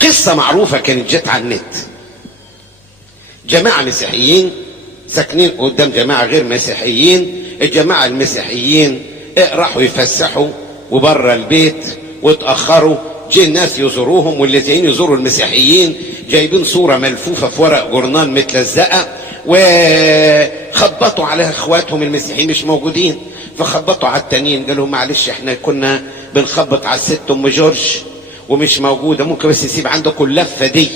قصة معروفة كانت جت على النت. جماعة مسيحيين ساكنين قدام جماعة غير مسيحيين. الجماعة المسيحيين راحوا يفسحوا وبره البيت واتأخروا. جه الناس يزوروهم، والذين يزوروا المسيحيين جايبين صورة ملفوفة في ورق جورنال متلزقة، وخبطوا على اخواتهم المسيحيين مش موجودين، فخبطوا على التانيين قالوا معلش احنا كنا بنخبط على الست ام جورج ومش موجودة، ممكن بس يسيب عندكم اللفة دي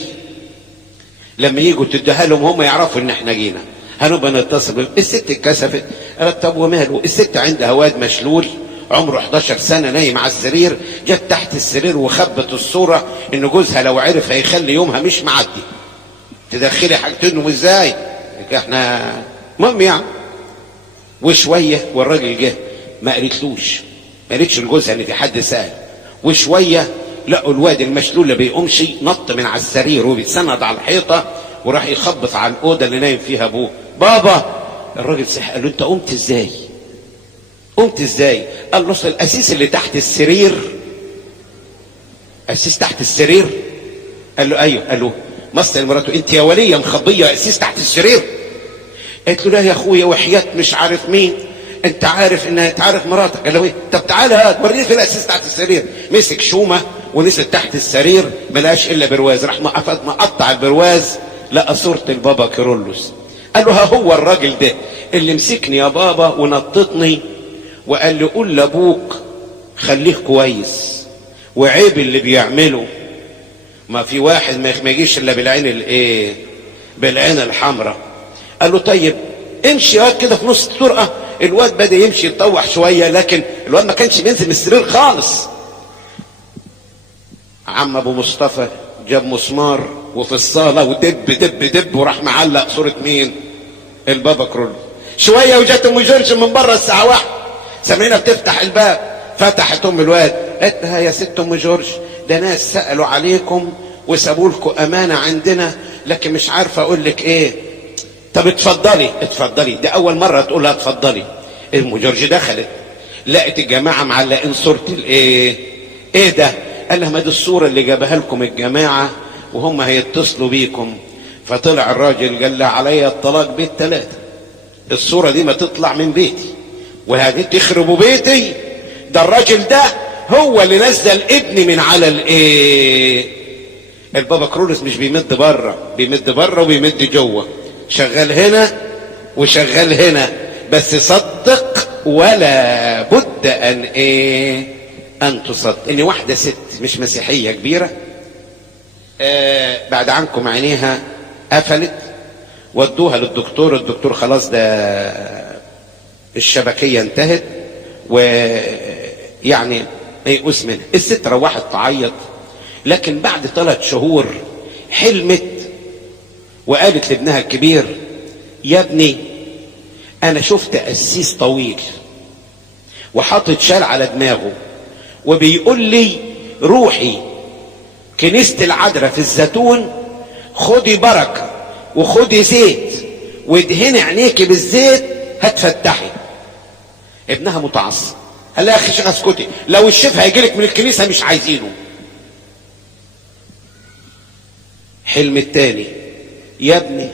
لما يجوا تديها لهم هم يعرفوا ان احنا جينا، هنبقى نتصل. الست اتكسفت قالت طب وماله، الست عندها واد مشلول عمره 11 سنة نايم على السرير، جت تحت السرير وخبت الصورة ان جوزها لو عرف هيخلي يومها مش معدي. تدخلي حاجتينهم ازاي؟ احنا المهم يعني. وشوية والراجل جه ما قالتلوش، ما قالتش لجوزها ان في حد سأل. وشوية لقوا الواد المشلول اللي بيقومش نط من على السرير وبيتسند على الحيطة وراح يخبط على الأوضة اللي نايم فيها ابوه. بابا. الراجل صحي قال له انت قمت ازاي؟ قمت ازاي؟ قال له القسيس اللي تحت السرير. قسيس تحت السرير؟ قال له ايوه. قال له مصر مراته انت يا وليه مخبيه قسيس تحت السرير؟ قالت له لا يا اخويا وحياه مش عارف مين، انت عارف انها تعرف مراتك. قال له ايه؟ طب تعالى هات وريني في القسيس تحت السرير. مسك شومه ونزل تحت السرير ما لقاش الا برواز، راح مقطع البرواز لقى صوره البابا كيرلس. قال له ها هو الراجل ده اللي مسكني يا بابا ونططني وقال لي قول لابوك خليه كويس وعيب اللي بيعمله، ما في واحد ما يجيش الا بالعين الايه؟ بالعين الحمراء. قال له طيب امشي يا كده في نص الطرقه. الواد بدا يمشي يتطوح شويه، لكن الواد ما كانش بينزل من السرير خالص. عم ابو مصطفى جاب مسمار وفي الصاله ودب دب دب وراح معلق صوره مين؟ البابا كرول. شويه وجت ام جورج من بره الساعه 1 سامعينها بتفتح الباب. فتحت ام الواد قالت لها يا ست ام جورج ده ناس سالوا عليكم وسابوا لكم امانه عندنا، لكن مش عارفه اقول لك ايه. طب اتفضلي اتفضلي. ده اول مره تقول لها اتفضلي. ام جورج دخلت لقت الجماعه معلقين صوره الايه؟ ايه ده؟ قال لها ما دي الصوره اللي جابها لكم الجماعه وهم هيتصلوا بيكم. فطلع الراجل قال لها عليا الطلاق بيت 3. الصوره دي ما تطلع من بيتي وهذه تخربوا بيتي. ده الراجل ده هو اللي نزل ابني من على الايه؟ البابا كرولس مش بيمد بره، بيمد بره وبيمد جوه، شغال هنا وشغال هنا، بس صدق ولا بد ان ايه؟ ان تصدق ان واحده ست مش مسيحيه كبيره بعد عنكم عينيها قفلت ودوها للدكتور. الدكتور خلاص ده الشبكيه انتهت ويعني ميؤوس منها. الست روحت تعيط، لكن بعد 3 شهور حلمت وقالت لابنها الكبير يا ابني انا شفت قسيس طويل وحاطط شال على دماغه وبيقول لي روحي كنيسة العذراء في الزيتون خدي بركة وخدي زيت وادهني عينيكي بالزيت هتفتحي. ابنها متعصب قال لها يا اخي شيخ اسكتي، لو الشيف هيجيلك من الكنيسة مش عايزينه. حلم التاني يا ابني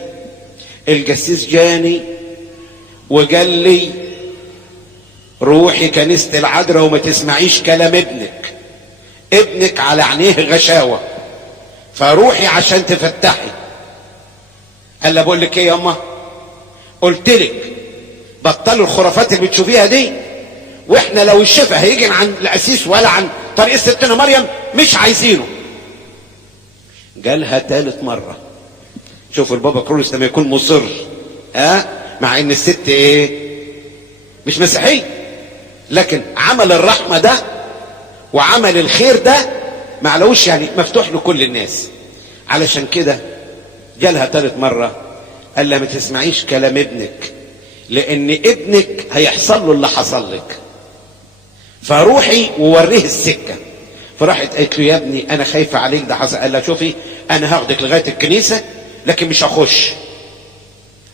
الجسيس جاني وقال لي روحي كنيسة العذراء وما تسمعيش كلام ابنك، ابنك على عينيه غشاوة فروحي عشان تفتحي. قال لها بقول لك ايه يا اما، قلت لك بطلوا الخرافات اللي بتشوفيها دي، واحنا لو الشفا هيجي عن القسيس ولا عن طريق ستنا مريم مش عايزينه. قالها 3 مرة. شوفوا البابا كرولس لما يكون مصر مع ان الست ايه؟ مش مسيحيه، لكن عمل الرحمه ده وعمل الخير ده معلوش يعني مفتوح لكل الناس. علشان كده جالها 3 مرة قال لها ما تسمعيش كلام ابنك لان ابنك هيحصل له اللي حصل لك، فروحي ووريه السكه. فراحت قالت له يا ابني انا خايفه عليك ده حصل. قال لها شوفي انا هاخدك لغايه الكنيسه لكن مش هخش،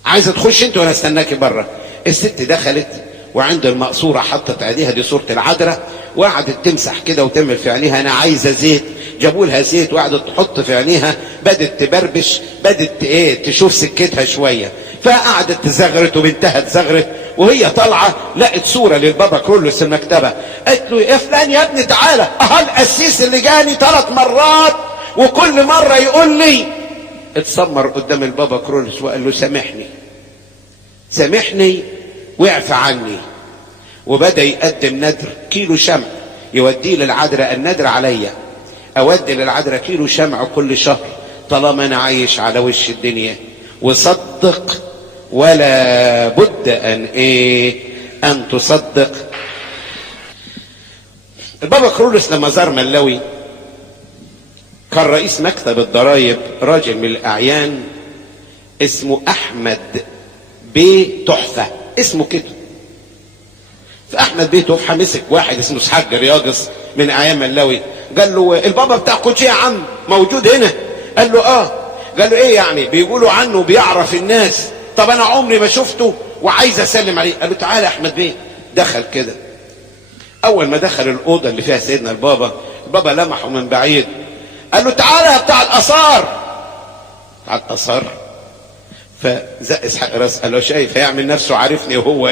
عايزه تخش انت وانا استناكي بره. الست دخلت وعند المقصوره حطت ايديها دي صوره العذراء وقعدت تمسح كده وتعمل في عينيها انا عايزه زيت. جابوا لها زيت وقعدت تحط في عينيها، بدت تبربش، بدت تشوف سكتها شويه، فقعدت تزغرت وبنتها تزغرت، وهي طالعه لقت صوره للبابا كرولوس في المكتبه. قالت له يا فلان يا ابني تعالى، القسيس اللي جاني 3 مرات وكل مره يقول لي. اتسمر قدام البابا كرولوس وقال له سامحني سامحني واعفى عني. وبدا يقدم ندر كيلو شمع يوديه للعذراء، الندر عليا اودي للعذراء كيلو شمع كل شهر طالما انا عايش على وش الدنيا. وصدق ولا بد ان تصدق. البابا كرولوس لما زار ملاوي كان رئيس مكتب الضرايب راجل من الاعيان اسمه احمد بيه تحفه، اسمه كده. فاحمد بيه تحفه مسك واحد اسمه اسحاق رياضس من اعيان ملاوي، قال له البابا بتاعكم يا عم موجود هنا؟ قال له قال له ايه يعني؟ بيقولوا عنه بيعرف الناس. طب انا عمري ما شفته وعايز اسلم عليه. قال له تعالى يا احمد بيه. دخل كده، اول ما دخل الاوضه اللي فيها سيدنا البابا لمحه من بعيد، قال له تعالى يا بتاع الاثار. بتاع الاثار؟ فزق اسحاق راس، قال له شايف هيعمل نفسه عارفني وهو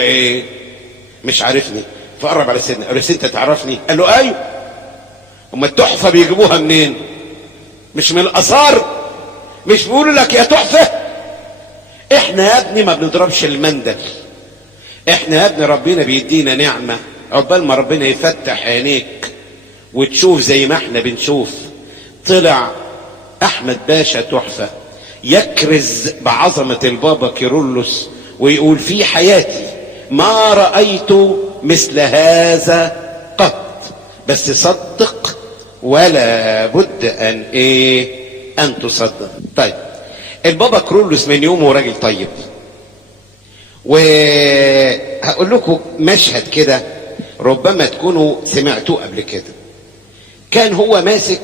مش عارفني. فقرب على سيدنا قال له انت تعرفني؟ قال له ايوه. اما التحفه بيجيبوها منين؟ مش من الاثار؟ مش بيقولوا لك يا تحفه؟ احنا يا ابني ما بنضربش المندل، احنا يا ابني ربنا بيدينا نعمه، عقبال ما ربنا يفتح عينيك وتشوف زي ما احنا بنشوف. طلع احمد باشا تحفه يكرز بعظمه البابا كيرلس ويقول في حياتي ما رايت مثل هذا قط، بس صدق ولا بد ان تصدق. طيب البابا كرولوس من يومه راجل طيب، وهقول لكم مشهد كده ربما تكونوا سمعتوه قبل كده. كان هو ماسك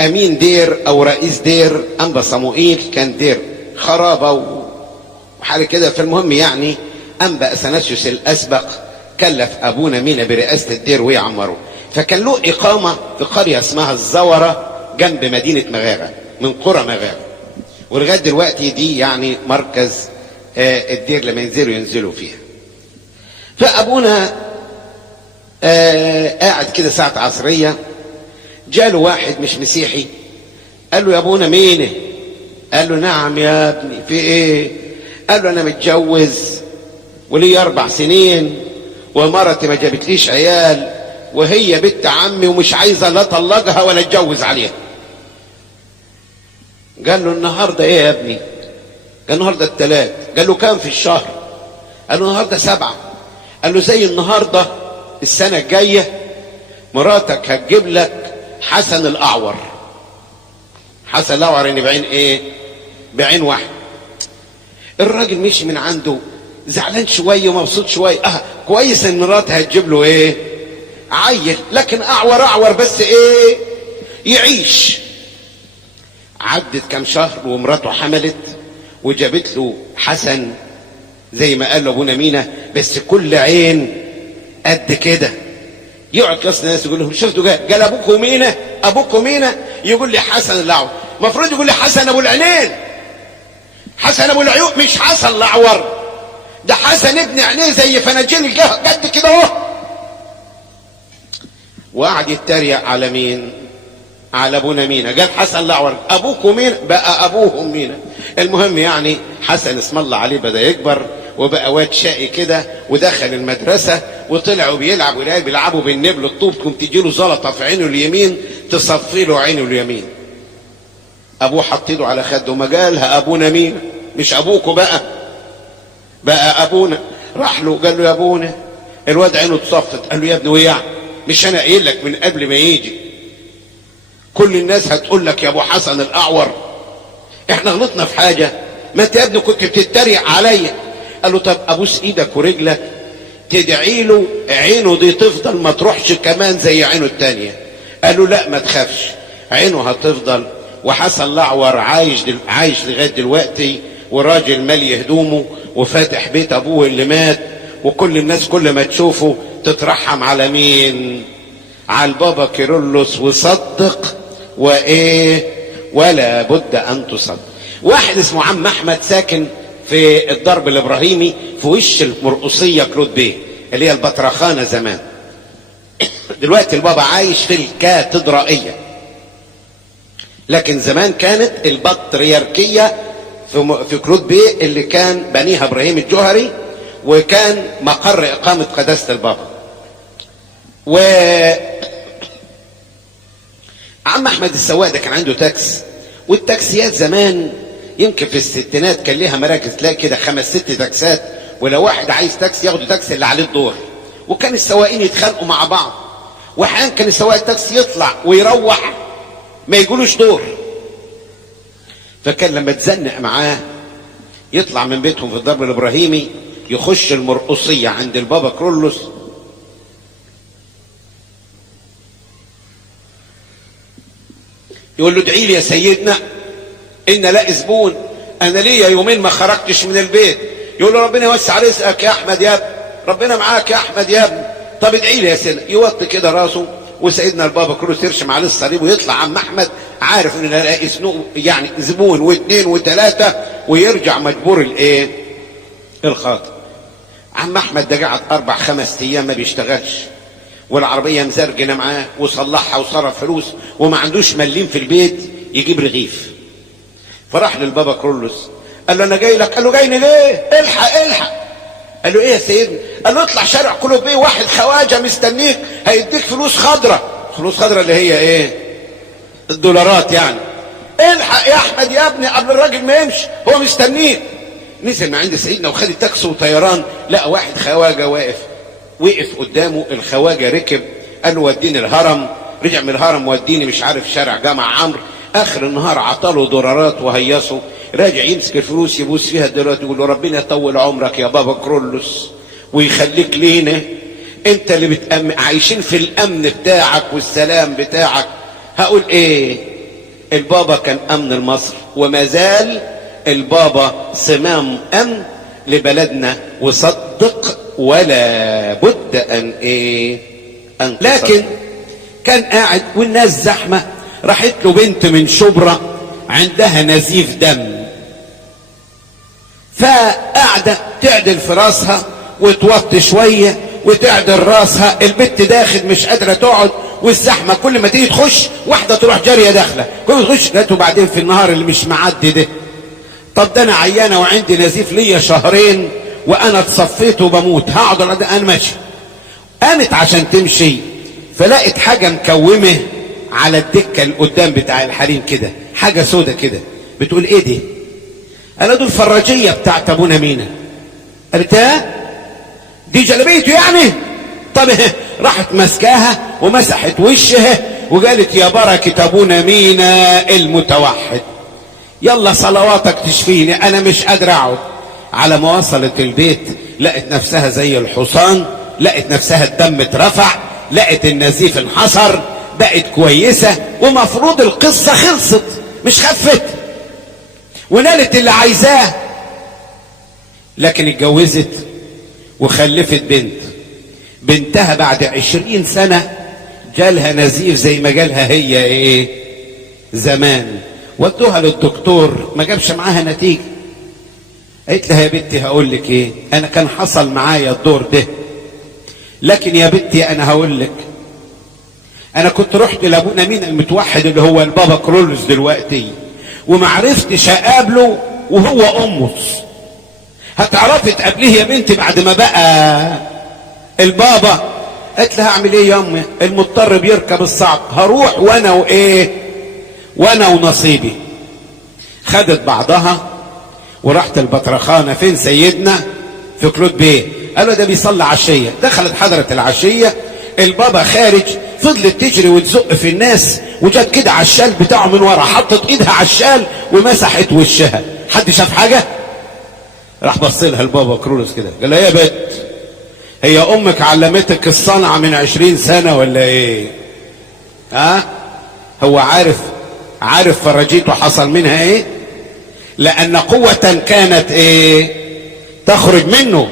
امين دير او رئيس دير انبا صموئيل، كان دير خرابه وحاجه كده. فالمهم يعني انبا اثناسيوس الاسبق كلف ابونا مينا برئاسه الدير ويعمره، فكان له اقامه في قريه اسمها الزوره جنب مدينه مغاغه من قرى مغاغه، ولغايه دلوقتي دي يعني مركز الدير لما ينزلوا فيها. فابونا قاعد كده ساعه عصريه، جاله واحد مش مسيحي قال له يا ابونا مين؟ قال له نعم يا ابني في ايه؟ قال له انا متجوز ولي 4 سنين ومرتي ما جابتليش عيال وهي بنت عمي ومش عايزه لا اطلقها ولا اتجوز عليها. قال له النهارده ايه يا ابني؟ قال النهارده الثلاث. قال له كام في الشهر؟ قال له النهارده 7. قال له زي النهارده السنه الجايه مراتك هتجيب لك حسن الاعور. حسن الاعور يعني بعين بعين واحد. الراجل مشي من عنده زعلان شويه ومبسوط شويه، كويس ان مراته هتجيب له عيل، لكن اعور بس يعيش. عدت كام شهر ومراته حملت وجابت له حسن زي ما قال له ابونا مينا، بس كل عين قد كده. يقعد كاس الناس يقول لهم شفتوا قال ابوكم مينا يقول لي حسن الاعور، المفروض يقول لي حسن ابو العينين، حسن ابو العيون، مش حسن الاعور، ده حسن ابن عينيه زي فناجيل قد كده اهو. وقعد يتريق على مين؟ على ابونا مينا. قال حسن الاعور ابوكم مينا، بقى ابوهم مينا. المهم يعني حسن اسم الله عليه بدا يكبر وبقى واد شقي كده، ودخل المدرسه وطلعوا بيلعبوا بالنبل الطوب، تقوم تجي له زلطه في عينه اليمين تصفي له عينه اليمين. ابوه حط ايده على خده وما قالها ابونا مينا، مش ابوكوا بقى ابونا. راح له قال له يا ابونا الواد عينه اتصفت. قال له يا ابني ويعني مش انا قايل لك من قبل ما يجي كل الناس هتقول لك يا ابو حسن الاعور؟ احنا غلطنا في حاجه؟ ما انت يا ابني كنت بتتريق عليا. قال له طب ابوس ايدك ورجلك تدعي له عينه دي تفضل ما تروحش كمان زي عينه التانيه. قال له لا ما تخافش، عينه هتفضل، وحسن الاعور عايش لغايه دلوقتي، وراجل مالي هدومه وفاتح بيت ابوه اللي مات، وكل الناس كل ما تشوفه تترحم على مين؟ على البابا كيرلس، وصدق وايه ولا بد ان تصدق. واحد اسمه عم احمد ساكن في الضرب الابراهيمي في وش المرقصيه كلود بيه اللي هي البطرخانه زمان. دلوقتي البابا عايش في الكاتدرائيه، لكن زمان كانت البطريركيه في كلود بيه اللي كان بنيها ابراهيم الجوهري، وكان مقر اقامه قداسه البابا. و عم احمد السواق ده كان عنده تاكس، والتاكسيات زمان يمكن في الستينات كان ليها مراكز، تلاقي كده 5 6 تاكسات، ولو واحد عايز تاكسي ياخدوا تاكسي اللي عليه الدور، وكان السواقين يتخانقوا مع بعض، واحيانا كان السواق التاكسي يطلع ويروح ما يجولوش دور. فكان لما تزنق معاه يطلع من بيتهم في الضرب الابراهيمي يخش المرقصيه عند البابا كرولوس، يقول له ادعي لي يا سيدنا ان لا زبون، انا ليا يومين ما خرجتش من البيت. يقول له ربنا يوسع رزقك يا احمد يا ابني، ربنا معاك يا احمد يا ابني، طب ادعي لي يا سيدنا. يوطي كده راسه، وسيدنا البابا كرولوس يرشم عليه الصليب، ويطلع عم احمد عارف ان الاقي يعني زبون واثنين وثلاثه، ويرجع مجبور الايه الخاطر. عم احمد ده قعد 4 5 ايام ما بيشتغلش، والعربيه مزرجنه معاه، وصلحها وصرف فلوس، وما عندوش مليم في البيت يجيب رغيف. فراح للبابا كرولوس قال له انا جاي لك. قال له جايني ليه؟ الحق الحق. قال له ايه يا سيدنا؟ قال له اطلع شارع كلوب بيه، واحد خواجه مستنيك هيديك فلوس خضراء. فلوس خضراء اللي هي ايه؟ الدولارات يعني. الحق يا احمد يا ابني قبل الراجل ما يمشي، هو مستنيك. نزل من عند سيدنا وخد التاكسي وطيران، لقى واحد خواجه واقف، وقف قدامه الخواجه، ركب قال له وديني الهرم. رجع من الهرم وديني مش عارف شارع جامع عمرو. اخر النهار عطاله دولارات وهيصه، راجع يمسك الفلوس يبوس فيها الدولارات، يقول له ربنا يطول عمرك يا بابا كرولوس ويخليك لينا، انت اللي عايشين في الامن بتاعك والسلام بتاعك. هقول ايه؟ البابا كان امن لمصر، وما زال البابا صمام امن لبلدنا، وصدق ولا بد ان ايه ان لكن كان قاعد والناس زحمه. راحت له بنت من شبرا عندها نزيف دم، فقاعده تعدل في راسها وتوطي شويه وتعدل راسها. البنت داخل مش قادره تقعد، والزحمه كل ما تيجي تخش واحده تروح جاريه داخله، كل ما تخش جاته. بعدين في النهار اللي مش معدي ده، طب ده انا عيانه وعندي نزيف ليا 2 شهر وانا اتصفيت وبموت، هقعد انا ماشي. قامت عشان تمشي، فلقت حاجه مكومه على الدكه اللي قدام بتاع الحريم كده، حاجه سودة كده. بتقول ايه دي؟ قال دول الفراجيه بتاعت ابونا مينا. قالت دي جلبيته يعني؟ طب راحت ماسكاها ومسحت وشها وقالت يا بركه ابونا مينا المتوحد، يلا صلواتك تشفيني، انا مش قادر اقعد. على ما وصلت البيت لقت نفسها زي الحصان، لقت نفسها الدم اترفع، لقت النزيف انحصر، بقت كويسه، ومفروض القصه خلصت مش خفت، ونالت اللي عايزاه. لكن اتجوزت وخلفت بنتها بعد 20 سنه جالها نزيف زي ما جالها هي ايه زمان. ودوها للدكتور ما جابش معاها نتيجه. قالت لها يا بنتي هقول لك ايه، انا كان حصل معايا الدور ده، لكن يا بنتي انا هقول لك، انا كنت رحت لابونا مين المتوحد اللي هو البابا كرولوس دلوقتي، وما عرفتش اقابله وهو قمص. هتعرفي تقابليه يا بنتي بعد ما بقى البابا؟ قالت لها اعمل ايه يا امي، المضطر بيركب الصعب، هروح وانا وانا ونصيبي. خدت بعضها وراحت البطرخانه. فين سيدنا؟ في كلود بيه. قالوا ده بيصلي عشيه. دخلت حضره العشيه، البابا خارج، فضلت تجري وتزق في الناس، وجت كده على الشال بتاعه من ورا، حطت ايدها على الشال ومسحت وشها. حد شاف حاجه؟ راح بص لها البابا كرولوس كده قال لها يا بنت، هي امك علمتك الصنعه من 20 سنه ولا ايه؟ هو عارف فرجيته حصل منها ايه؟ لان قوه كانت ايه تخرج منه.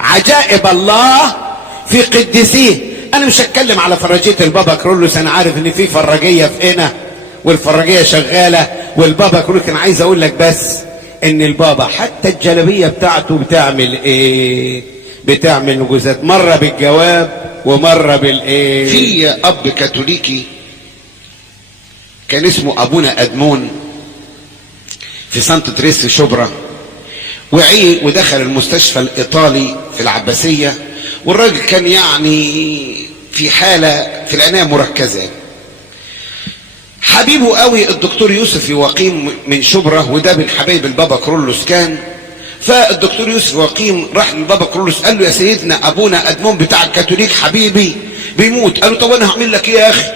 عجائب الله في قديسيه. انا مش هتكلم على فراجيه البابا كرولوس، انا عارف ان في فراجيه في هنا والفراجيه شغاله والبابا كرولوس. كان عايز اقول لك بس ان البابا حتى الجلابيه بتاعته بتعمل ايه؟ بتعمل نجوزات، مره بالجواب ومره بالايه. في اب كاثوليكي كان اسمه ابونا ادمون في سانت تريس في شبرا، وعي ودخل المستشفى الايطالي في العباسيه، والراجل كان يعني في حاله في العنايه مركزه. حبيبه قوي الدكتور يوسف يواقيم من شبرا، وده من حبايب البابا كرولوس كان. فالدكتور يوسف يواقيم راح للبابا كرولوس قال له يا سيدنا ابونا ادمون بتاع الكاثوليك حبيبي بيموت. قال له طب انا هعمل لك ايه يا اخي؟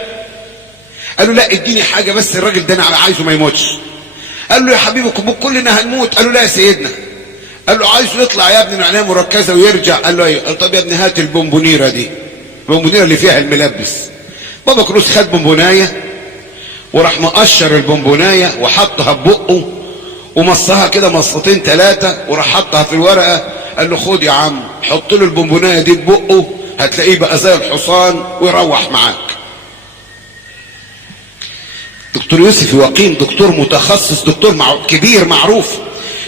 قال له لا اديني حاجه بس، الراجل ده انا عايزه ما يموتش. قال له يا حبيبي كلنا هنموت. قال له لا يا سيدنا. قال له عايزه يطلع يا ابني من عنايه مركزه ويرجع. قال له ايه؟ قال طب يا ابني هات البونبونيره دي، البونبونيره اللي فيها الملبس. بابا كرولوس خد بونبونايه وراح مقشر البونبونايه وحطها ببقه ومصها كده مصتين ثلاثه، وراح حطها في الورقه. قال له خد يا عم حط له البونبونايه دي ببقه، هتلاقيه بقى زي الحصان ويروح معاك. دكتور يوسف يواقيم دكتور متخصص، دكتور كبير معروف،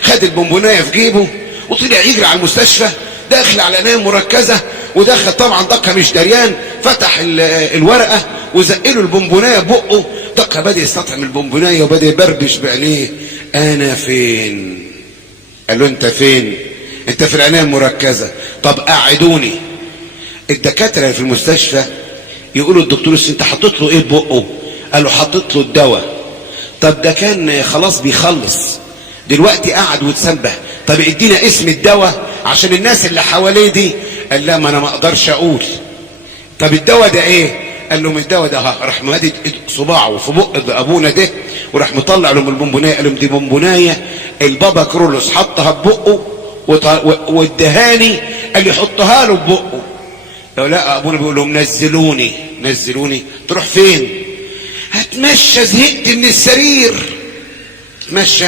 خد البونبونايه في جيبه وطلع يجري على المستشفى، داخل على عنايه مركزه، ودخل طبعا دقه مش دريان، فتح الورقه وزقله البونبونايه ببقه. دقه بدا يستطعم البونبونايه وبدا يبربش بعينيه. انا فين؟ قال له انت فين؟ انت في العنايه المركزه. طب قعدوني. الدكاتره اللي في المستشفى يقولوا الدكتور انت حطيت له ايه ببقه؟ قال له حطيت له الدواء. طب ده كان خلاص بيخلص، دلوقتي قعد وتسبه. طب ادينا اسم الدواء عشان الناس اللي حواليه دي. قال لا ما انا ما اقدرش اقول. طب الدواء ده ايه؟ قال لهم الدواء ده راح مادد صباعه في بق ابونا ده وراح مطلع لهم البونبونايه. قال لهم دي بونبونايه البابا كرولوس حطها ببقه وادهاني، قال لي حطها له ببقه. لو لا ابونا بيقول لهم نزلوني نزلوني. تروح فين؟ هتمشى، زهقت من السرير. تمشى،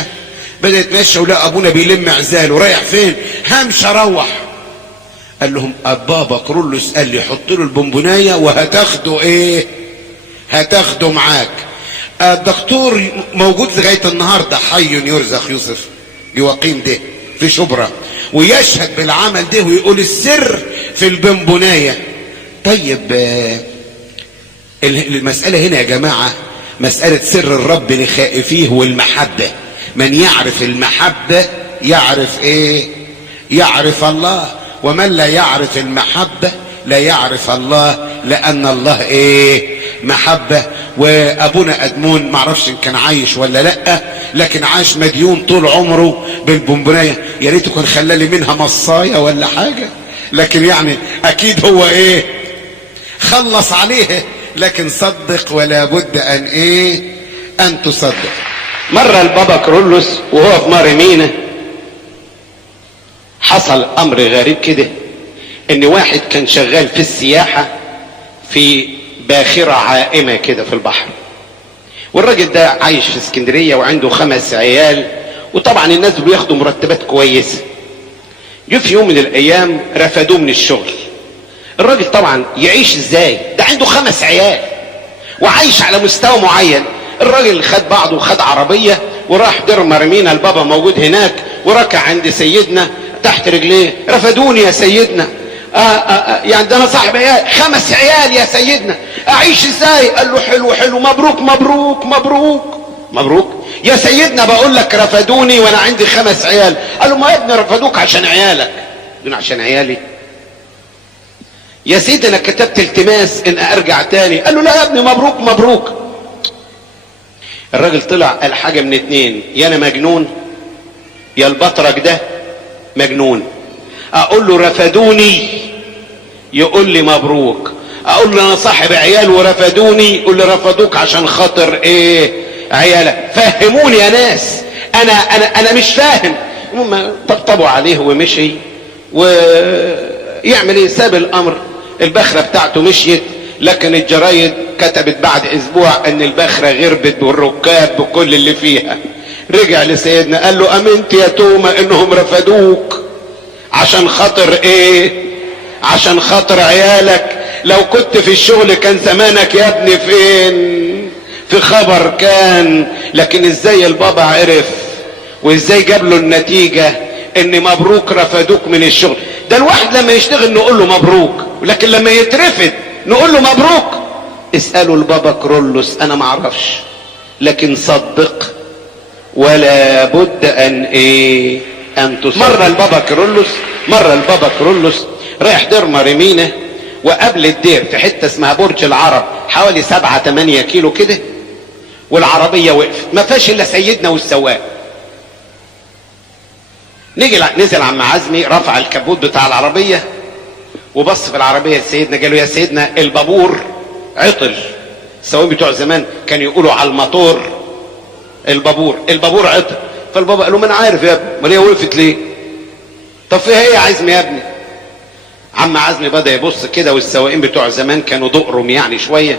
بدأ يتمشى ولا ابونا بيلم عزاله. رايح فين؟ همشي اروح. قال لهم بابا كرولوس قال لي حط له البونبونايه وهتاخده ايه؟ هتاخده معاك. الدكتور موجود لغايه النهارده، حي يرزق يوسف يواقيم ده في شبرا، ويشهد بالعمل ده ويقول السر في البونبونايه. طيب المسألة هنا يا جماعة مسألة سر الرب لخائفيه والمحبة. من يعرف المحبة يعرف ايه؟ يعرف الله. ومن لا يعرف المحبة لا يعرف الله، لأن الله ايه؟ محبة. وابونا ادمون معرفش ان كان عايش ولا لا، لكن عاش مديون طول عمره بالبونبونايه. يا ريته كان خلالي منها مصايه ولا حاجه، لكن يعني اكيد هو ايه؟ خلص عليه. لكن صدق ولا بد ان ايه؟ ان تصدق. مرة البابا كرولوس وهو في ماريمينا حصل امر غريب كده، ان واحد كان شغال في السياحة في باخرة عائمة كده في البحر، والراجل ده عايش في اسكندرية وعنده 5 عيال، وطبعا الناس بياخدوا مرتبات كويسة. جه في يوم من الايام رفدوه من الشغل. الراجل طبعا يعيش ازاي؟ ده عنده 5 عيال وعايش على مستوى معين. الراجل خد بعضه وخد عربية وراح دير ماريمينا، البابا موجود هناك، وركع عند سيدنا تحت رجليه. رفدوني يا سيدنا. يعني ده انا صاحب عيال، 5 عيال يا سيدنا، اعيش ازاي؟ قال له حلو حلو، مبروك مبروك مبروك مبروك يا سيدنا. بقول لك رفدوني وانا عندي 5 عيال. قال له ما يا ابني رفدوك عشان عيالك. قال عشان عيالي يا سيدي، انا كتبت التماس ان ارجع تاني. قال له لا يا ابني مبروك مبروك. الراجل طلع قال حاجه من 2، يا انا مجنون يا البطرك ده مجنون. اقول له رفدوني يقول لي مبروك، اقول له انا صاحب عيال ورفدوني يقول لي رفدوك عشان خاطر ايه؟ عيالك. فهموني يا ناس، انا مش فاهم. المهم طبطبوا عليه ومشي، ويعمل ايه؟ ساب الامر. البخرة بتاعته مشيت، لكن الجرايد كتبت بعد اسبوع ان البخرة غربت بالركاب بكل اللي فيها. رجع لسيدنا قال له امنت يا توما انهم رفدوك عشان خاطر ايه؟ عشان خاطر عيالك. لو كنت في الشغل كان زمانك يا ابني فين؟ في خبر كان. لكن ازاي البابا عرف وازاي جاب له النتيجة ان مبروك رفدوك من الشغل؟ ده الواحد لما يشتغل نقول له مبروك، لكن لما يترفد نقول له مبروك. اسألوا البابا كرولوس، انا ما اعرفش، لكن صدق ولا بد ان تصدق. مرة البابا كرولوس رايح دير مريمينة، وقبل الدير في حتة اسمها برج العرب حوالي 7-8 كيلو كده، والعربية وقفت ما فيهاش الا سيدنا والسواق. نزل عم عزمي رفع الكبوت بتاع العربية وبص في العربية لسيدنا، قال له يا سيدنا البابور عطل. السواقين بتوع زمان كانوا يقولوا على الموتور البابور عطل. فالبابا قال له ما انا عارف يا ابني، امال هي وقفت ليه؟ طب فيها ايه يا عزمي يا ابني؟ عم عزمي بدأ يبص كده، والسواقين بتوع زمان كانوا دقرم يعني شوية.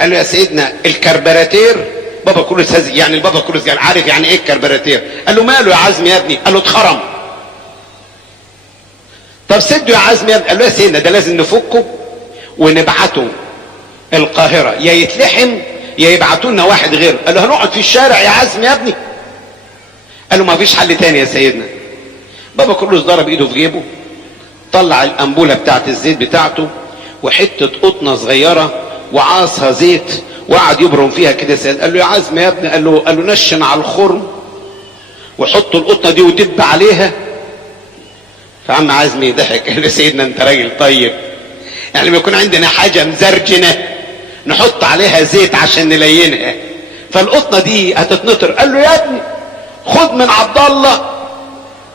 قال له يا سيدنا الكربراتير. بابا كرولوس يعني البابا كرولوس قال عارف يعني ايه الكربراتير؟ قال له ماله يا عزمي يا ابني؟ قال له اتخرم. طب سده يا عزمي يا ابني. قال له يا سيدنا ده لازم نفكه ونبعته القاهرة، يا يتلحم يا يبعتوا لنا واحد غيره. قال له هنقعد في الشارع يا عزمي يا ابني؟ قال له ما فيش حل تاني يا سيدنا. بابا كرولوس ضرب ايده في جيبه، طلع الانبوله بتاعت الزيت بتاعته وحته قطنه صغيره وعاصها زيت وقعد يبرم فيها كده. سيد قال له يا عزمي يا ابني، قال له نشن على الخرم وحط القطنه دي ودب عليها. فعم عزمي ضحك قال له سيدنا انت راجل طيب، يعني لما يكون عندنا حاجه مزرجنه نحط عليها زيت عشان نلينها، فالقطنه دي هتتنطر. قال له يا ابني خد من عبد الله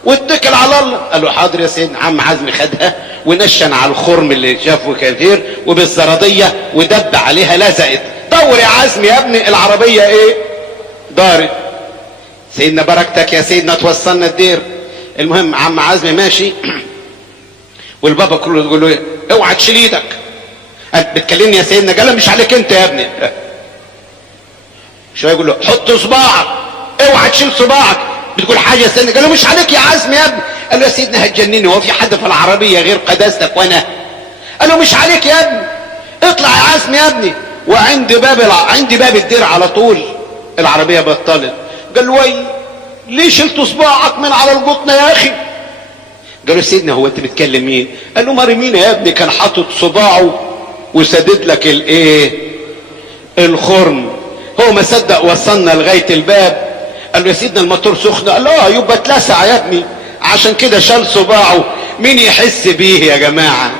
واتكل على الله. قال له حاضر يا سيدنا. عم عزمي خدها ونشن على الخرم اللي شافه كثير وبالزراديه ودب عليها لزقت. دور يا عزمي يا ابني العربيه دارت. سيدنا بركتك يا سيدنا توصلنا الدير. المهم عم عزمي ماشي والبابا كله يقول له اوعى تشيل ايدك. قال بتكلمني يا سيدنا؟ قال مش عليك انت يا ابني. شويه يقول له حط صباعك، اوعى تشيل صباعك. بتقول حاجه يا سيدنا؟ قال له مش عليك يا عزمي يا ابني. قال له يا سيدنا هتجنني، هو في حد في العربيه غير قداستك وانا؟ قال له مش عليك يا ابني، اطلع يا عزمي يا ابني. وعند باب الدير على طول العربيه بطلت. قال له وي ليه شلت صباعك من على القطنه يا اخي؟ قال له سيدنا هو انت بتكلم مين؟ قال له مريمين يا ابني كان حاطط صباعه وسدد لك الخرم. هو ما صدق وصلنا لغايه الباب. قال له يا سيدنا الموتور سخن. قال له يبقى اتلسع يا ابني عشان كده شال صباعه. مين يحس بيه يا جماعه؟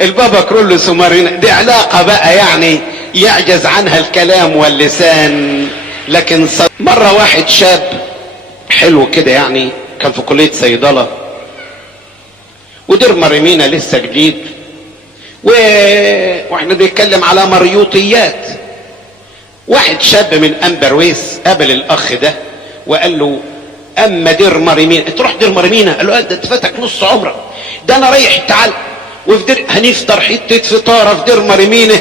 البابا كرولوس ومارينا دي علاقه بقى يعني يعجز عنها الكلام واللسان. لكن مره واحد شاب حلو كده يعني كان في كليه صيدله ودير مريمينا لسه جديد واحنا بنتكلم على مريوطيات. واحد شاب من امبرويس قابل الاخ ده وقال له اما دير مريمينا تروح دير مريمينا؟ قال له ده انت فاتك نص عمرك، ده انا رايح تعال وفي دير هنفطر حته فطاره في دير مريمينا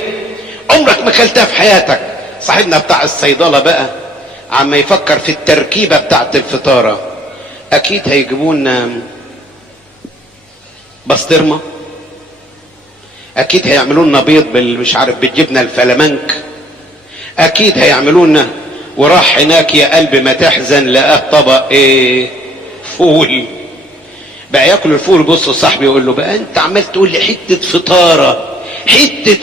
عمرك ما اكلتها في حياتك. صاحبنا بتاع الصيدله بقى عم يفكر في التركيبه بتاعت الفطاره. اكيد هيجيبوا لنا بسطرمه، اكيد هيعملوا لنا بيض مش عارف بالجبنه الفلامنك، اكيد هيعملوا لنا. وراح هناك يا قلبي ما تحزن لقاه طبق فول. بقى ياكل الفول. بص صاحبي يقول له بقى انت عمال تقول لي حته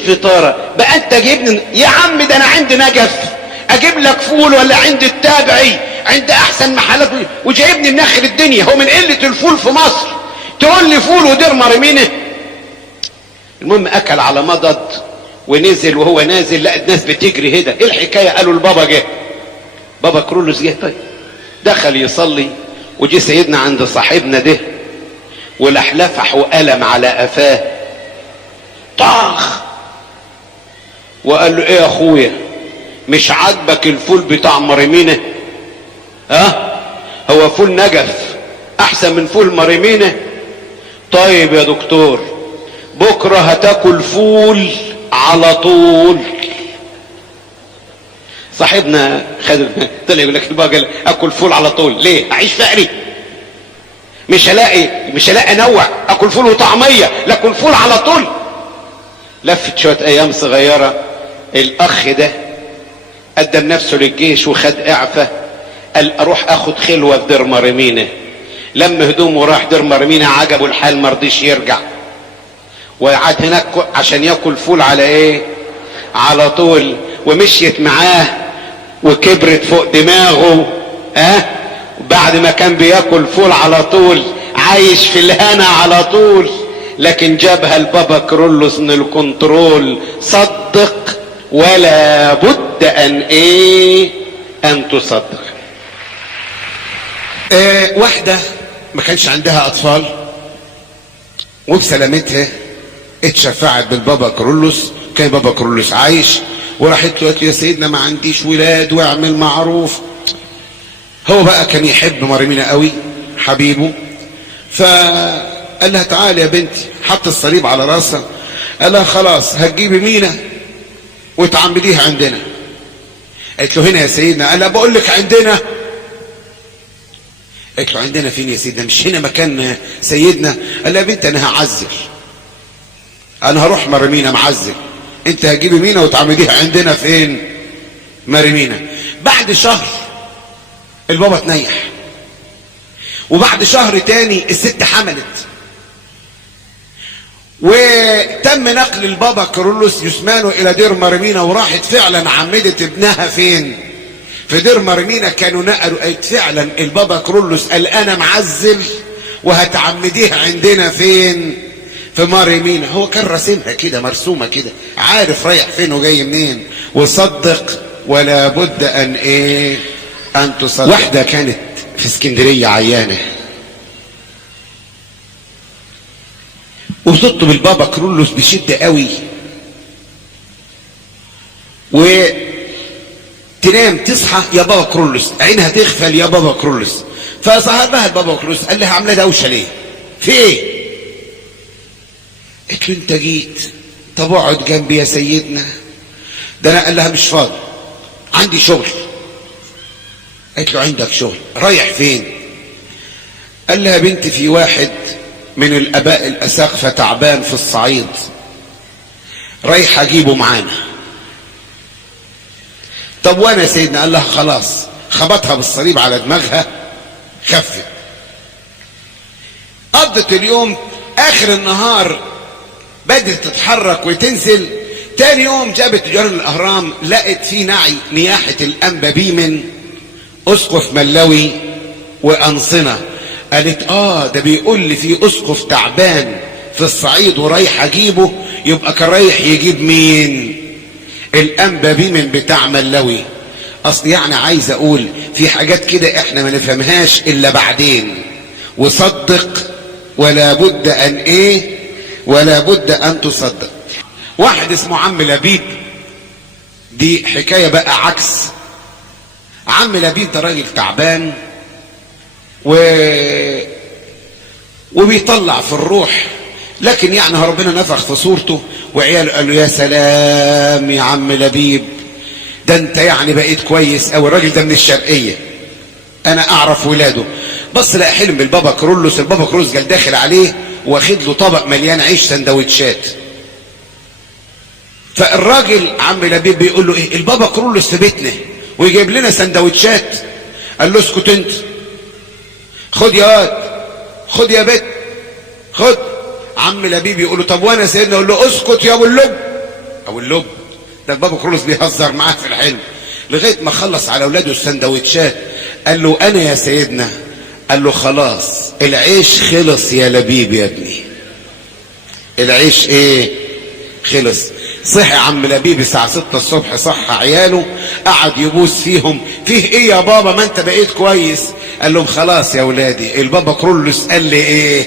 فطاره بقى انت جايبني يا عم؟ ده انا عندي نجف اجيب لك فول ولا عند التابعي عند احسن محلات وجايبني من اخر الدنيا؟ هو من قله الفول في مصر تقول لي فول ودير مريمينه؟ المهم اكل على مضض ونزل. وهو نازل لقى الناس بتجري هنا. ايه الحكايه؟ قالوا البابا جه. بابا كرولوس جه. طيب دخل يصلي وجي سيدنا عند صاحبنا ده ولحلفح وقلم على قفاه طاخ وقال له ايه يا اخويا مش عاجبك الفول بتاع مريمينه؟ هو فول نجف احسن من فول مريمينه؟ طيب يا دكتور بكره هتاكل فول على طول. صاحبنا خد طلع يقول لك الباقي اكل فول على طول ليه؟ اعيش فقري؟ مش هلاقي انوع اكل فول وطعميه، لكن فول على طول. لفت شويه ايام صغيره، الاخ ده قدم نفسه للجيش وخد اعفاء، قال اروح اخد خلوه في دير مرمينه. لم هدومه وراح دير مرمينه، عجبه الحال مرضيش يرجع، وقعد هناك عشان ياكل فول على ايه؟ على طول. ومشيت معاه وكبرت فوق دماغه. بعد ما كان بياكل فول على طول عايش في الهنا على طول، لكن جابها البابا كرولوس من الكنترول. صدق ولا بد ان تصدق. واحدة ما كانش عندها اطفال وبسلامتها اتشفعت بالبابا كرولوس، كان بابا كرولوس عايش، وراحت له قالت له يا سيدنا ما عنديش ولاد واعمل معروف. هو بقى كان يحب مريمينا قوي حبيبه، فقال لها تعالي يا بنتي، حط الصليب على راسها، قال لها خلاص هتجيبي مينا وتعمديها عندنا. قالت له هنا يا سيدنا. قال لها بقول لك عندنا. قالت له عندنا فين يا سيدنا؟ مش هنا مكان سيدنا. قال لها يا بنتي انا هعزل، انا هروح مريمينا معزل، انت هتجيبي مينا وتعمديها عندنا فين؟ مريمينا. بعد شهر البابا تنيح، وبعد شهر تاني الست حملت، وتم نقل البابا كرولوس يسمانه الى دير مريمينا، وراحت فعلا عمدت ابنها فين؟ في دير مريمينا. كانوا نقلوا، قالت فعلا البابا كرولوس قال انا معزل وهتعمديها عندنا فين؟ في مريمينا. هو كان راسمها كده مرسومه كده، عارف رايح فين وجاي منين. وصدق ولا بد ان تصدق. واحده كانت في اسكندريه عيانه وبتطلب البابا كرولوس بشده قوي، وتنام تصحى يا بابا كرولوس، عينها تغفل يا بابا كرولوس. فظهر لها البابا كرولوس قال لها عامله دوشه ليه؟ في ايه؟ قلت له انت جيت، طب اقعد جنبي يا سيدنا. ده انا قال لها مش فاضي عندي شغل. قلت له عندك شغل؟ رايح فين؟ قال لها بنتي في واحد من الاباء الاساقفه تعبان في الصعيد، رايح اجيبه معانا. طب وانا يا سيدنا؟ قال لها خلاص. خبطها بالصليب على دماغها خفت. قضت اليوم، اخر النهار بدأت تتحرك وتنزل. تاني يوم جابت جرن الاهرام، لقت فيه نعي نياحة الانبا بيمن اسقف ملوي وانصنة. قالت ده بيقول لي في اسقف تعبان في الصعيد ورايح اجيبه، يبقى كان رايح يجيب مين؟ الانبا بيمن بتاع ملوي. اصل يعني عايز اقول في حاجات كده احنا ما نفهمهاش الا بعدين. وصدق ولا بد ولا بد ان تصدق. واحد اسمه عم لبيب، دي حكاية بقى عكس. عم لبيب ده راجل تعبان وبيطلع في الروح، لكن يعني ربنا نفخ في صورته، وعياله قالوا يا سلام يا عم لبيب، ده انت يعني بقيت كويس اوي. الراجل ده من الشرقية، انا اعرف ولاده. بص لقى حلم بالبابا كرولوس. البابا كرولوس قال داخل عليه واخد له طبق مليان عيش سندوتشات. فالراجل عم لبيب بيقول له ايه؟ البابا كرولوس في بيتنا ويجيب لنا سندوتشات. قال له اسكت انت، خد يا واد، خد يا بت، خد. عم لبيب يقول له طب وانا سيدنا؟ يقول له اسكت يا ابو اللب. ابو اللب ده البابا كرولوس بيهزر معاه في الحلم، لغايه ما خلص على اولاده السندوتشات. قال له انا يا سيدنا؟ قال له خلاص العيش خلص يا لبيب يا ابني. العيش خلص. صحي عم لبيب الساعة 6 الصبح، صح عياله، قعد يبوس فيهم. فيه ايه يا بابا ما انت بقيت كويس؟ قال لهم خلاص يا ولادي، البابا كرولوس قال لي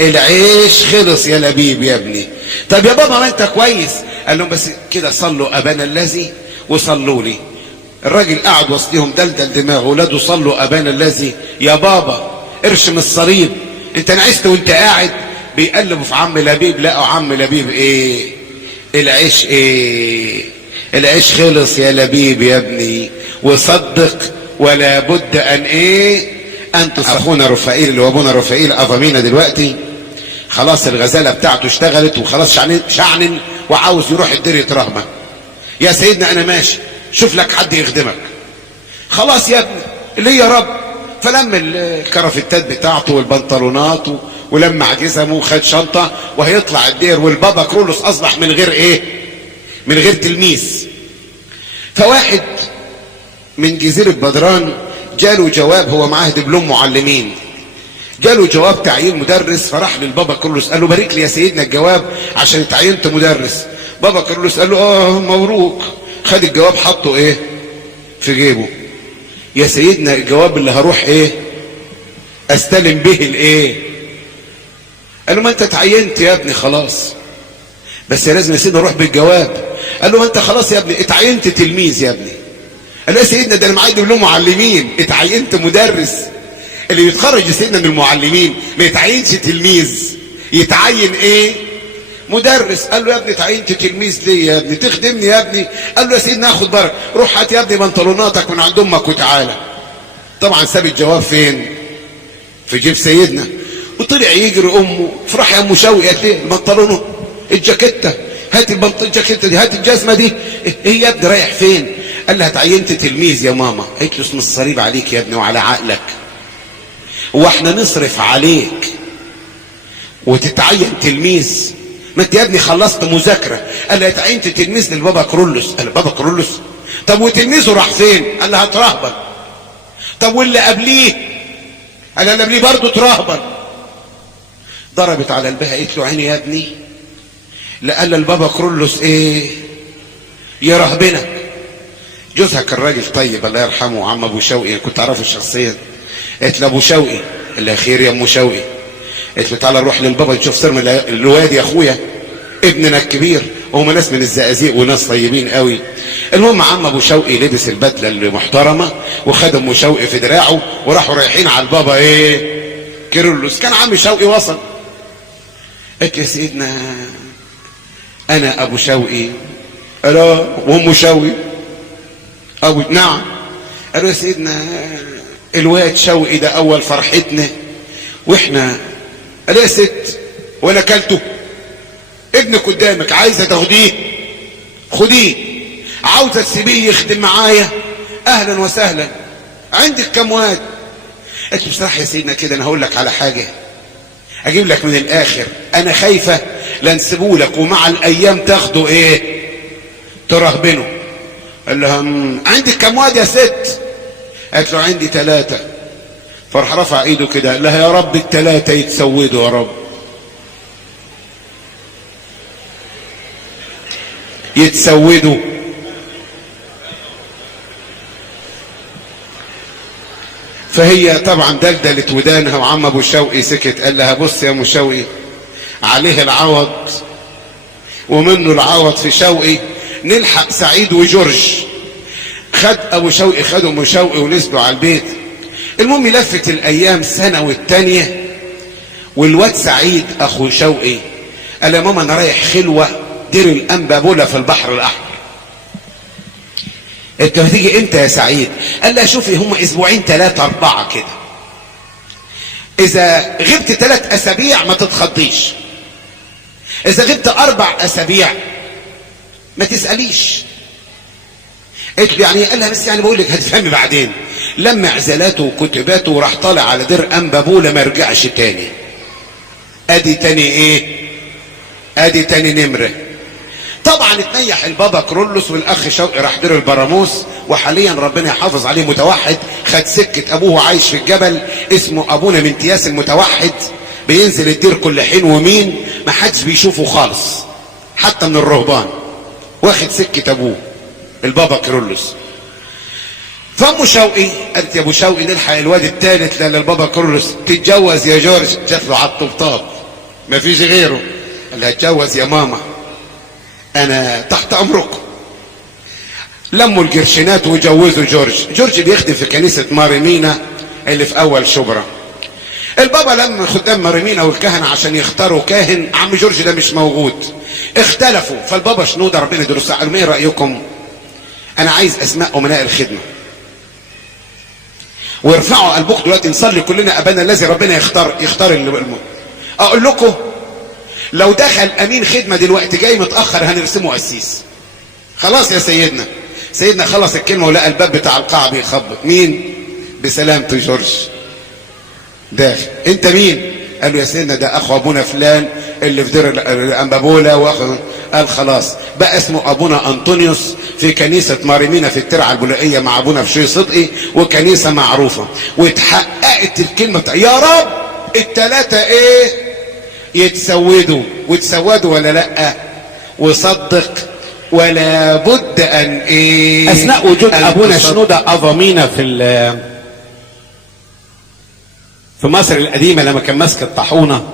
العيش خلص يا لبيب يا ابني. طب يا بابا ما انت كويس؟ قال لهم بس كده صلوا ابانا الذي وصلوا لي. الراجل قعد وسطهم دلدل دماغه، ولاده صلوا ابانا الذي. يا بابا ارشم الصليب، انت نعست وانت قاعد. بيقلبوا في عم لبيب، لقوا عم لبيب العيش العيش خلص يا لبيب يا ابني. وصدق ولا بد انتوا اخونا رفائيل اللي هو ابونا رفائيل افامينا دلوقتي خلاص الغزاله بتاعته اشتغلت وخلاص شعنن وعاوز يروح الدير يترهمه. يا سيدنا انا ماشي، شوف لك حد يخدمك. خلاص يا ابني ليه يا رب. فلم الكرافتات بتاعته والبنطلونات ولمع جزمه وخد شنطه وهيطلع الدير، والبابا كرولوس اصبح من غير ايه؟ من غير تلميذ. فواحد من جزيره بدران جاله جواب، هو معاه دبلوم معلمين، جاله جواب تعيين مدرس، فراح للبابا كرولوس قال له بارك لي يا سيدنا الجواب عشان اتعينت مدرس. بابا كرولوس قال له مبروك. خد الجواب حطه ايه؟ في جيبه. يا سيدنا الجواب اللي هروح ايه؟ استلم به الايه؟ قال له ما انت اتعينت يا ابني خلاص، بس لازم يا سيدنا اروح بالجواب. قال له ما انت خلاص يا ابني اتعينت تلميذ يا ابني. قال له يا سيدنا ده انا معايا دبلوم معلمين، اتعينت مدرس. اللي بيتخرج يا سيدنا من المعلمين ما يتعينش تلميذ، يتعين ايه؟ مدرس. قال له يا ابني اتعينت تلميذ ليه يا ابني؟ تخدمني يا ابني؟ قال له يا سيدنا اخد بركه، روح هات يا ابني بنطلوناتك من عند امك وتعالى. طبعا ساب الجواب فين؟ في جيب سيدنا وطلع يجري. امه فرح يا ام شوقي، قالت ليه البنطلون الجاكيته، هات الجاكيته دي، هات الجزمه دي. ايه يا ابني رايح فين؟ قال لها اتعينت تلميذ يا ماما. قالت له اسم الصليب عليك يا ابني وعلى عقلك، واحنا نصرف عليك وتتعين تلميذ؟ ما انت يا ابني خلصت مذاكره. قال لها اتعينت تلميذ للبابا كرولوس. قال له بابا كرولوس؟ طب وتلميذه راح فين؟ قال لها اترهبن. طب واللي قبليه؟ قال لها اللي قبليه برضه اترهبن. ضربت على قلبها قالت له عيني يا ابني. لا قال البابا كرولوس ايه؟ يرهبنك. جوزها كان راجل طيب الله يرحمه، عم ابو شوقي، كنت اعرفه شخصيا. قالت له ابو شوقي. قال لها خير يا ام شوقي. قالت له تعالى نروح للبابا نشوف سرم الواد يا اخويا ابننا الكبير، وهم ناس من الزقازيق وناس طيبين قوي. المهم عم ابو شوقي لبس البدله المحترمه وخد ام شوقي في دراعه وراحوا رايحين على البابا ايه؟ كيرلس. كان عم شوقي وصل. قالت يا سيدنا انا ابو شوقي. قال وام شوقي ابو نعم. قالوا يا سيدنا الواد شوقي ده اول فرحتنا واحنا. قال يا ست وانا اكلته؟ ابنك قدامك، عايزه تاخديه خديه، عاوزه تسيبيه يخدم معايا اهلا وسهلا. عندك كم واد؟ قلت له بصراحه يا سيدنا كده انا هقول لك على حاجه، اجيب لك من الاخر، انا خايفه لا نسيبه لك ومع الايام تاخده ايه؟ ترهبنه. قال لها عندك كم واد يا ست؟ قالت له عندي 3. فراح رفع ايده كده قال لها يا رب ال3 يتسودوا يا رب، يتسودوا. فهي طبعا دلدلت ودانها وعم ابو شوقي سكت. قال لها بص يا ام شوقي عليه العوض ومنه العوض في شوقي، نلحق سعيد وجورج. خد ابو شوقي خد ام شوقي ونزلوا على البيت. المهم لفت الايام سنه والتانيه، والواد سعيد اخو شوقي قال يا ماما انا رايح خلوه دير الانبابوله في البحر الاحمر. انت هتيجي امتى يا سعيد؟ قال لها شوفي هم اسبوعين 3 4 كده، اذا غبت 3 اسابيع ما تتخضيش، اذا غبت 4 اسابيع ما تساليش. قلت له يعني؟ قال لها بس يعني بقول لك هتفهمي بعدين. لم عزلاته وكتباته وراح طالع على دير انبابوله ما رجعش تاني. ادي تاني ايه؟ ادي تاني نمره. طبعا اتنيح البابا كرولوس والاخ شوقي راح دير البراموس، وحاليا ربنا يحافظ عليه متوحد، خد سكه ابوه عايش في الجبل اسمه ابونا منتياس المتوحد، بينزل الدير كل حين ومين، ما حدش بيشوفه خالص حتى من الرهبان، واخد سكه ابوه البابا كرولوس. فامه شوقي قالت يا ابو شوقي نلحق الواد الثالث للبابا كرولوس، تتجوز يا جورج. جات له على الطبطاب ما فيش غيره. قال لها اتجوز يا ماما انا تحت امركم. لموا الجرشينات وجوزوا جورج. جورج بيخدم في كنيسه ماريمينا اللي في اول شبرا. البابا لما خدام ماريمينا والكهنه عشان يختاروا كاهن، عم جورج ده مش موجود، اختلفوا. فالبابا شنوده ربنا يدرسه قال ايه رايكم؟ انا عايز اسماء امناء الخدمه. وارفعوا قلبكم دلوقتي نصلي كلنا ابانا الذي، ربنا يختار اقول لكم لو دخل امين خدمه دلوقتي جاي متاخر هنرسمه قسيس. خلاص يا سيدنا خلص الكلمه ولقى الباب بتاع القاعه بيخبط. مين؟ بسلامته جورج داخل. انت مين؟ قال له يا سيدنا ده اخو ابونا فلان اللي في دير الانبابوله واخو. قال خلاص بقى اسمه ابونا انطونيوس في كنيسه ماريمينا في الترعه البولائيه مع ابونا في شي صدقي، وكنيسه معروفه. واتحققت الكلمه يا رب الثلاثه ايه يتسودوا. وتسودوا ولا لا؟ وصدق ولا بد ان ايه اثناء وجود ابونا شنودة اظامينا في مصر القديمه لما كان ماسك الطاحونه،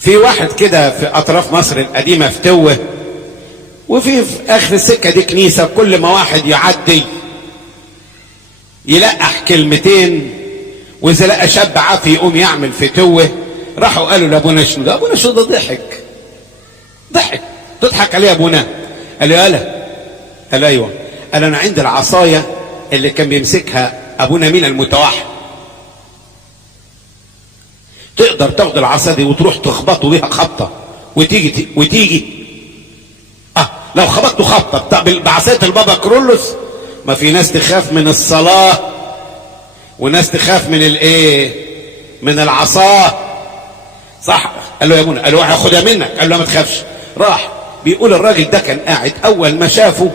في واحد كده في اطراف مصر القديمه في توه، وفي اخر السكه دي كنيسه، كل ما واحد يعدي يلقح كلمتين، واذا لقى شاب عافي يقوم يعمل في توه. راحوا قالوا لابونا شنودة، ابونا شنودة ضحك تضحك عليه يا ابونا؟ قال له يالا. قال ايوه. قال انا عندي العصايه اللي كان بيمسكها ابونا مين المتوحد، تقدر تاخد العصا دي وتروح تخبطه بيها خبطه وتيجي لو خبطته خبطه بعصايه البابا كرولوس. ما في ناس تخاف من الصلاه وناس تخاف من الايه، من العصا، صح؟ قال له يا ابونا، قال له هاخدها منك. قال له ما تخافش. راح بيقول الراجل ده كان قاعد، اول ما شافه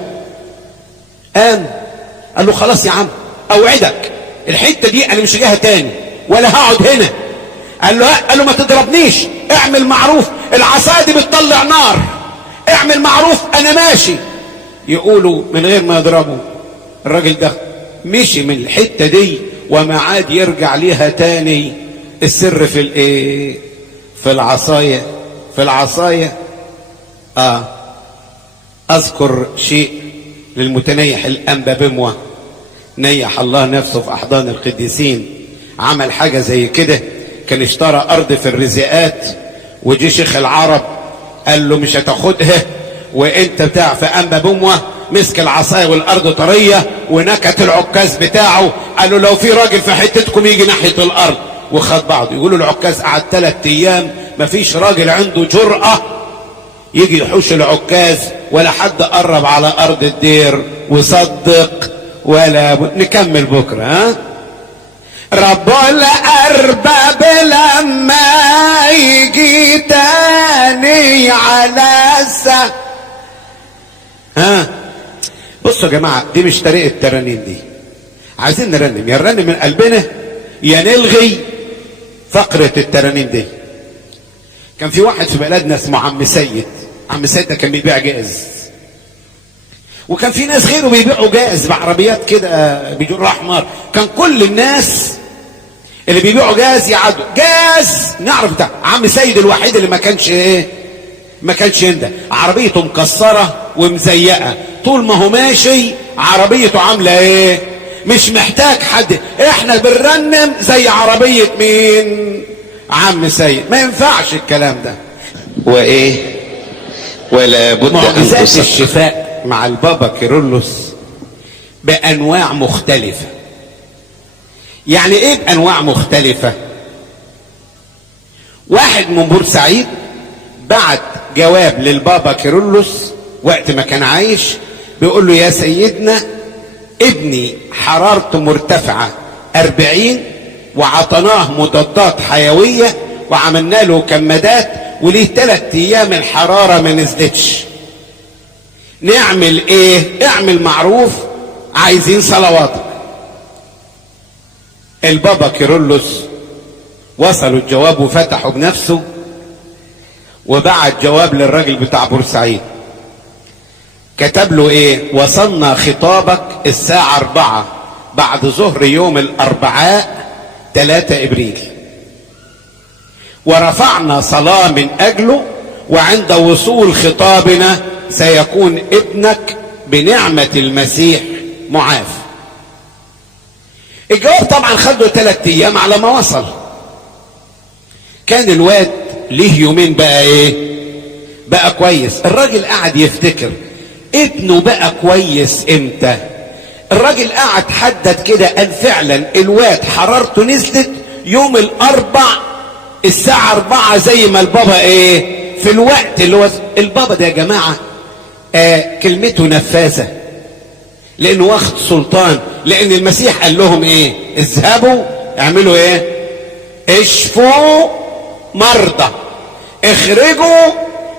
قام قال له خلاص يا عم اوعدك الحته دي انا مش جايها تاني ولا هقعد هنا. قال له ما تضربنيش، اعمل معروف، العصايه دي بتطلع نار، اعمل معروف انا ماشي. يقولوا من غير ما يضربوا الراجل ده مشي من الحته دي وما عاد يرجع ليها تاني. السر في الايه؟ في العصايه. اذكر شيء للمتنيح الانبا بموه، نيح الله نفسه في احضان القديسين، عمل حاجه زي كده. كان اشترى ارض في الرزقات، وجي شيخ العرب قال له مش هتاخدها وانت بتاع. فانبا بموه مسك العصايه والارض طريه ونكت العكاز بتاعه، قال له لو في راجل في حتتكم يجي ناحيه الارض. وخد بعضه. يقولوا العكاز قعد 3 ايام مفيش راجل عنده جرأة يجي يحوش العكاز ولا حد قرب على ارض الدير. وصدق ولا نكمل بكره. ها؟ رب الارباب لما يجي تاني على بصوا يا جماعه، دي مش طريقه الترانيم دي. عايزين نرنم، يا نرنم من قلبنا يا نلغي فقره الترانيم دي. كان في واحد في بلدنا اسمه عم سيد. عم سيد ده كان بيبيع جاز، وكان في ناس غيره بيبيعوا جاز بعربيات كده بيجروا احمر. كان كل الناس اللي بيبيعوا جاز يعدوا جاز. نعرف بتاع عم سيد الوحيد اللي ما كانش ينده. عربيته مكسره ومزيقه، طول ما هو ماشي عربيته عامله ايه؟ مش محتاج حد. احنا بنرنم زي عربيه مين؟ عم سيد. ما ينفعش الكلام ده. وايه ولا بد معجزات الشفاء مع البابا كيرلس بانواع مختلفه. يعني ايه بانواع مختلفه؟ واحد من بورسعيد بعت جواب للبابا كيرلس وقت ما كان عايش، بيقول له يا سيدنا ابني حرارته مرتفعه 40 وعطناه مضادات حيويه وعملنا له كمادات وليه 3 ايام الحراره ما نزلتش. نعمل ايه؟ اعمل معروف، عايزين صلواتك. البابا كيرلس وصلوا الجواب وفتحوا بنفسه وبعت جواب للراجل بتاع بورسعيد. كتب له ايه؟ وصلنا خطابك الساعة 4 بعد ظهر يوم الاربعاء 3 ابريل، ورفعنا صلاة من اجله، وعند وصول خطابنا سيكون ابنك بنعمة المسيح معاف. الجواب طبعا خده 3 ايام على ما وصل. كان الواد ليه يومين بقى ايه؟ بقى كويس. الراجل قعد يفتكر ابنه بقى كويس امتى؟ الراجل قعد حدد كده، قال فعلا الواد حرارته نزلت يوم الاربع الساعة 4 زي ما البابا ايه في الوقت اللي هو البابا ده يا جماعة كلمته نفاذة، لانه واخد سلطان، لان المسيح قال لهم ايه؟ اذهبوا اعملوا ايه؟ اشفوا مرضى، اخرجوا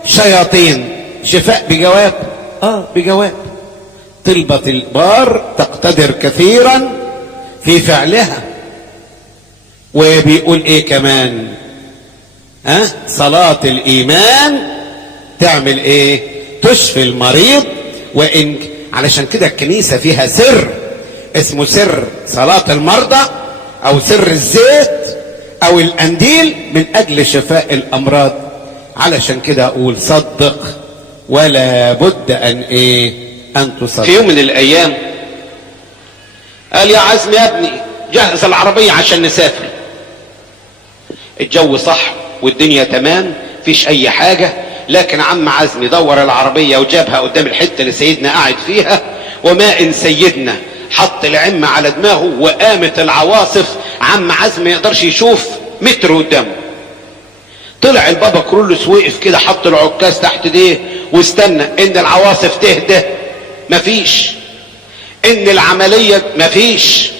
شياطين. شفاء بجواب، بجواب. طلبة البار تقتدر كثيرا في فعلها. وبيقول ايه كمان؟ صلاة الايمان تعمل ايه؟ تشفي المريض. وان علشان كده الكنيسة فيها سر اسمه سر صلاة المرضى او سر الزيت او القنديل من اجل شفاء الامراض. علشان كده اقول صدق ولا بد ان تصدق. في يوم من الايام قال يا عزمي يا ابني جهز العربية عشان نسافر. الجو صح والدنيا تمام فيش اي حاجة، لكن عم عزمي دور العربية وجابها قدام الحتة اللي سيدنا قاعد فيها، وما ان سيدنا حط العمة على دماغه وقامت العواصف، عم عزمي ما يقدرش يشوف متر قدامه. طلع البابا كرولوس وقف كده، حط العكاز تحت ايديه واستنى ان العواصف تهدى. مفيش. ان العملية مفيش.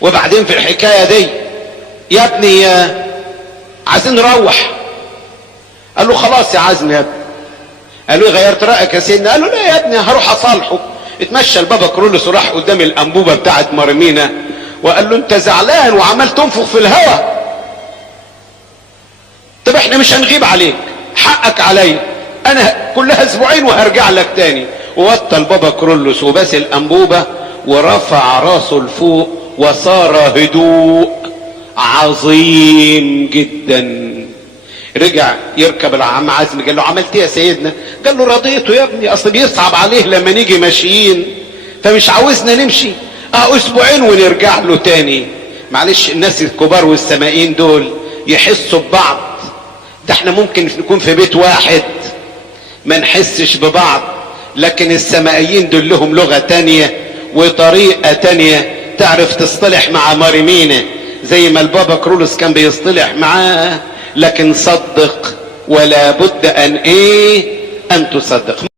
وبعدين في الحكاية دي يا ابني عايزين نروح. قال له خلاص يا عزمي يا ابني. قال له غيرت رأيك يا سيدنا؟ قال له لا يا ابني هروح اصالحه. اتمشى البابا كرولوس وراح قدام الانبوبة بتاعت مرمينا وقال له انت زعلان وعمال تنفخ في الهوا. طب احنا مش هنغيب عليك، حقك عليا، انا كلها اسبوعين وهرجع لك تاني. ووطى البابا كرولوس وباس الانبوبة ورفع راسه لفوق وصار هدوء عظيم جدا. رجع يركب العم عزمي، قال له عملت ايه يا سيدنا؟ قال له رضيته يا ابني، اصل بيصعب عليه لما نيجي ماشيين فمش عاوزنا نمشي اسبوعين ونرجع له تاني. معلش الناس الكبار والسمائين دول يحسوا ببعض، ده احنا ممكن نكون في بيت واحد ما نحسش ببعض، لكن السمائيين دول لهم لغة تانية وطريقة تانية تعرف تصطلح مع مريمينا زي ما البابا كرولوس كان بيصطلح معاه. لكن صدق ولا بد ان تصدق.